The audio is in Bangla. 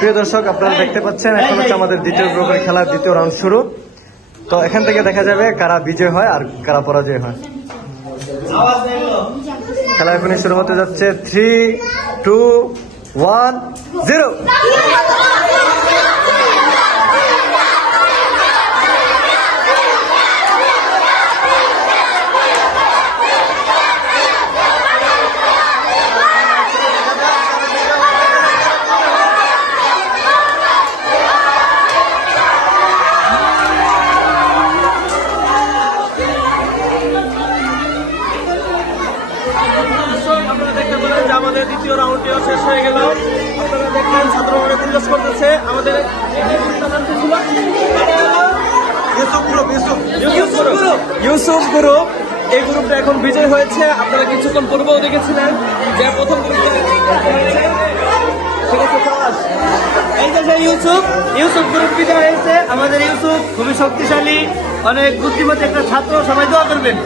প্রিয় দর্শক, আপনারা দেখতে পাচ্ছেন এখন হচ্ছে আমাদের দ্বিতীয় গ্রুপের খেলার দ্বিতীয় রাউন্ড শুরু। তো এখান থেকে দেখা যাবে কারা বিজয় হয় আর কারা পরাজয় হয়। খেলা এখনই শুরু হতে যাচ্ছে। 3, 2, 1, 0। আপনারা দেখতে পেলেন যে আমাদের দ্বিতীয় রাউন্ডটিও শেষ হয়ে গেল। আপনারা দেখলেন ছাত্ররা অনেক উল্লাস করতেছে। আমাদের ইউসুফ গ্রুপ, এই গ্রুপটা এখন বিজয় হয়েছে। আপনারা কিছুক্ষণ পূর্বেও দেখেছিলেন যে প্রথম ইউসুফ গ্রুপ বিজয় হয়েছে। আমাদের ইউসুফ খুবই শক্তিশালী, অনেক বুদ্ধিমতী একটা ছাত্র। সবাই দোয়া করবেন।